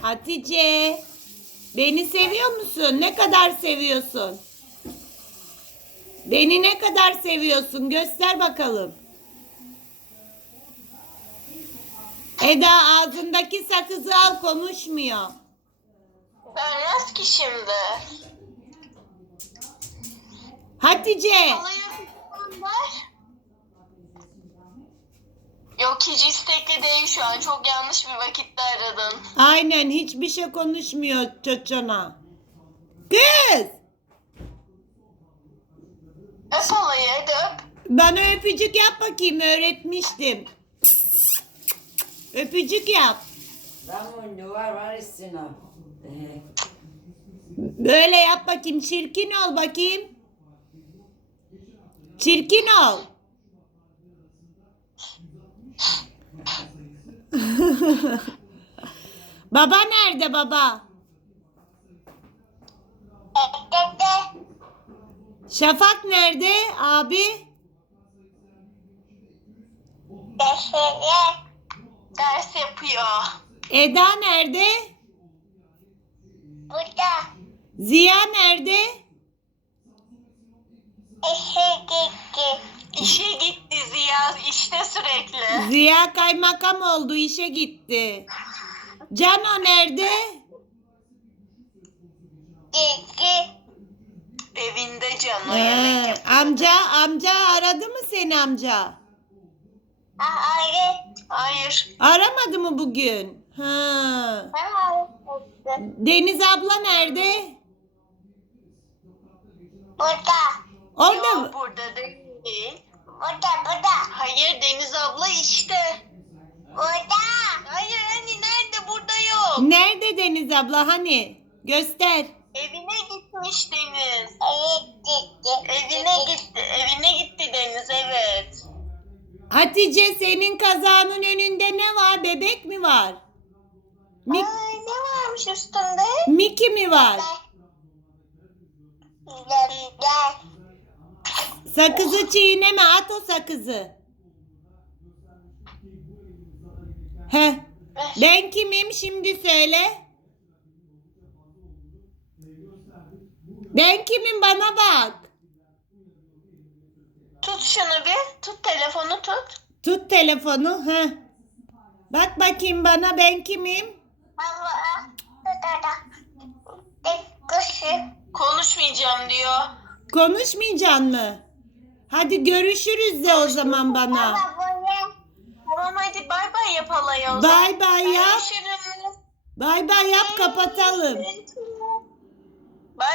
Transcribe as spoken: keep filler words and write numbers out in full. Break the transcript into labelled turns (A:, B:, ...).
A: Hatice, beni seviyor musun? Ne kadar seviyorsun? Beni ne kadar seviyorsun? Göster bakalım. Eda ağzındaki sakızı al, konuşmuyor.
B: Vermez ki şimdi.
A: Hatice.
B: Var. Yok, hiç istekli değil şu an. Çok yanlış bir vakitte aradın.
A: Aynen, hiçbir şey konuşmuyor çoçona. Kız.
B: Öp halayı, hadi öp.
A: Bana öpücük yap bakayım, öğretmiştim. Öpücük yap.
C: Ramon var var üstüne.
A: Böyle yap bakayım, çirkin ol bakayım. Çirkin ol. Baba nerede baba? Şafak nerede abi?
B: Ders yapıyor.
A: Eda nerede?
B: Burada.
A: Ziya nerede?
B: İşe gitti. İşe gitti Ziya. İşte sürekli.
A: Ziya kaymakam oldu, işe gitti. Cano nerede?
B: Gitti. Evinde canım.
A: Ee,
B: Yemek yapıyor.
A: amca amca aradı mı seni amca?
B: Hayır. Hayır.
A: Aramadı mı bugün? Ha. Deniz abla nerede?
B: Burada.
A: Orada
B: Yok,
A: mı?
B: burada değil. Burada, burada. Hayır, Deniz abla işte. Burada. Hayır, hani nerede? Burada yok.
A: Nerede Deniz abla hani? Göster.
B: Evine gitmiş Deniz. Evet, gitti. Evine gitti. Evine gitti Deniz, evet.
A: Hatice, senin kazağının önünde ne var? Bebek mi var? Mi
B: Ay, ne varmış üstünde?
A: Miki mi var?
B: Gel, gel.
A: Sakızı çiğneme, at o sakızı. Heh. Ben kimim şimdi söyle. Ben kimim, bana bak.
B: Tut şunu bir. Tut telefonu tut.
A: Tut telefonu. Heh. Bak bakayım bana, ben kimim?
B: Konuşmayacağım diyor.
A: Konuşmayacaksın mı? Hadi görüşürüz de o zaman bana.
B: Tamam, hadi bay bay yap halaya o zaman.
A: Bay bay yap.
B: Görüşürüz.
A: Bay bay yap, kapatalım.
B: Görüşürüz.